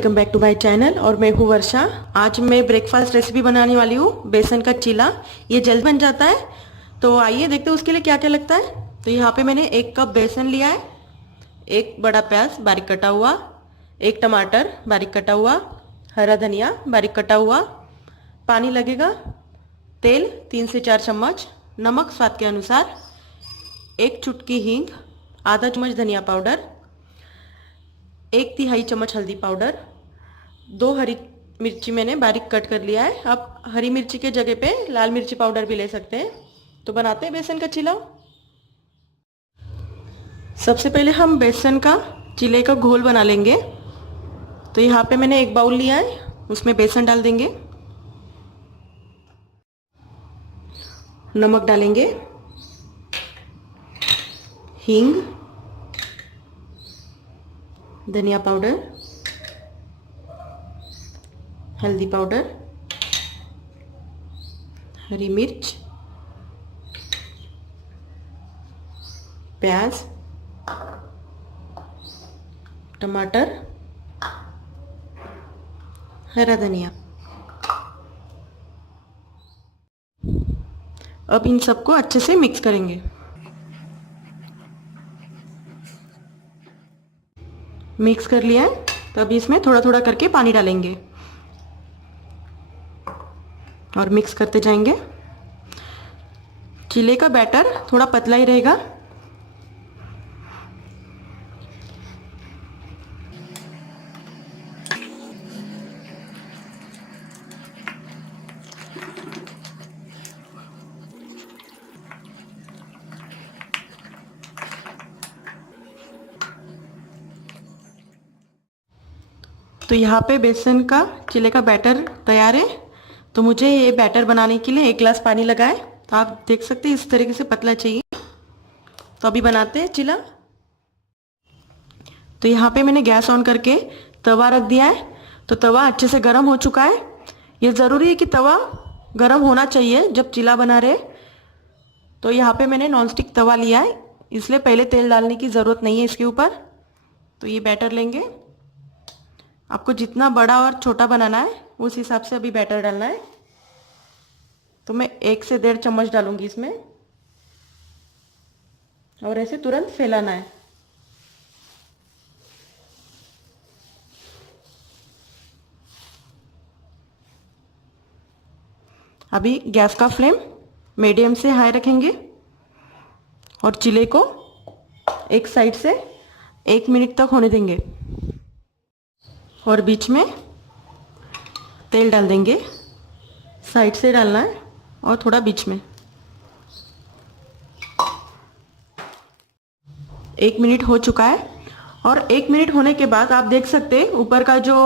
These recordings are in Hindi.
Welcome back to my channel. और मैं हूँ वर्षा। आज मैं ब्रेकफास्ट रेसिपी बनाने वाली हूँ, बेसन का चीला। ये जल्द बन जाता है, तो आइए देखते हैं उसके लिए क्या क्या लगता है। तो यहाँ पे मैंने 1 कप बेसन लिया है, 1 बड़ा प्याज बारीक कटा हुआ, 1 टमाटर बारीक कटा हुआ, हरा धनिया बारीक कटा हुआ, पानी लगेगा, तेल 3 से 4 चम्मच, नमक स्वाद के अनुसार, 1 चुटकी हींग, आधा चम्मच धनिया पाउडर, 1 तिहाई चम्मच हल्दी पाउडर, 2 हरी मिर्ची मैंने बारीक कट कर लिया है। आप हरी मिर्ची के जगह पे लाल मिर्ची पाउडर भी ले सकते हैं। तो बनाते हैं बेसन का चीला। सबसे पहले हम बेसन का चीले का घोल बना लेंगे। तो यहाँ पे मैंने 1 बाउल लिया है, उसमें बेसन डाल देंगे, नमक डालेंगे, हींग, धनिया पाउडर, हल्दी पाउडर, हरी मिर्च, प्याज, टमाटर, हरा धनिया। अब इन सबको अच्छे से मिक्स करेंगे। मिक्स कर लिया है, तो अभी इसमें थोड़ा थोड़ा करके पानी डालेंगे और मिक्स करते जाएंगे। चीले का बैटर थोड़ा पतला ही रहेगा। तो यहाँ पे बेसन का चीले का बैटर तैयार है। तो मुझे ये बैटर बनाने के लिए 1 गिलास पानी लगा है। तो आप देख सकते हैं इस तरीके से पतला चाहिए। तो अभी बनाते हैं चीला। तो यहाँ पे मैंने गैस ऑन करके तवा रख दिया है। तो तवा अच्छे से गर्म हो चुका है। ये ज़रूरी है कि तवा गर्म होना चाहिए जब चीला बना रहे। तो यहाँ पे मैंने नॉनस्टिक तवा लिया है, इसलिए पहले तेल डालने की ज़रूरत नहीं है इसके ऊपर। तो ये बैटर लेंगे। आपको जितना बड़ा और छोटा बनाना है उस हिसाब से अभी बैटर डालना है। तो मैं 1 से 1.5 चम्मच डालूंगी इसमें, और ऐसे तुरंत फैलाना है। अभी गैस का फ्लेम मीडियम से हाई रखेंगे और चीले को एक साइड से 1 मिनट तक होने देंगे। और बीच में तेल डाल देंगे, साइड से डालना है और थोड़ा बीच में। 1 मिनट हो चुका है, और 1 मिनट होने के बाद आप देख सकते हैं ऊपर का जो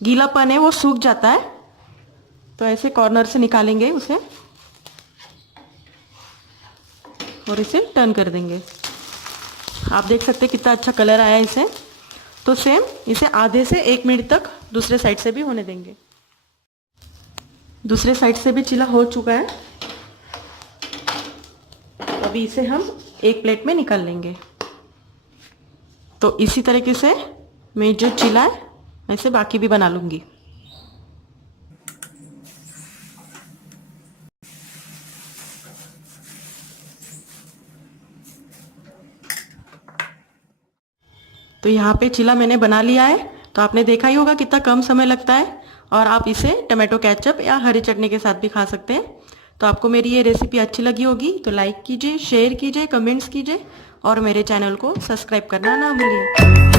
गीलापन है वो सूख जाता है। तो ऐसे कॉर्नर से निकालेंगे उसे और इसे टर्न कर देंगे। आप देख सकते हैं कितना अच्छा कलर आया है इसे। तो सेम इसे आधे से 1 मिनट तक दूसरे साइड से भी होने देंगे। दूसरे साइड से भी चीला हो चुका है। अभी इसे हम एक प्लेट में निकाल लेंगे। तो इसी तरीके से मैं जो चीला है वैसे बाकी भी बना लूंगी। तो यहाँ पे चीला मैंने बना लिया है। तो आपने देखा ही होगा कितना कम समय लगता है, और आप इसे टमाटो केचप या हरी चटनी के साथ भी खा सकते हैं। तो आपको मेरी ये रेसिपी अच्छी लगी होगी तो लाइक कीजिए, शेयर कीजिए, कमेंट्स कीजिए और मेरे चैनल को सब्सक्राइब करना ना भूलिए।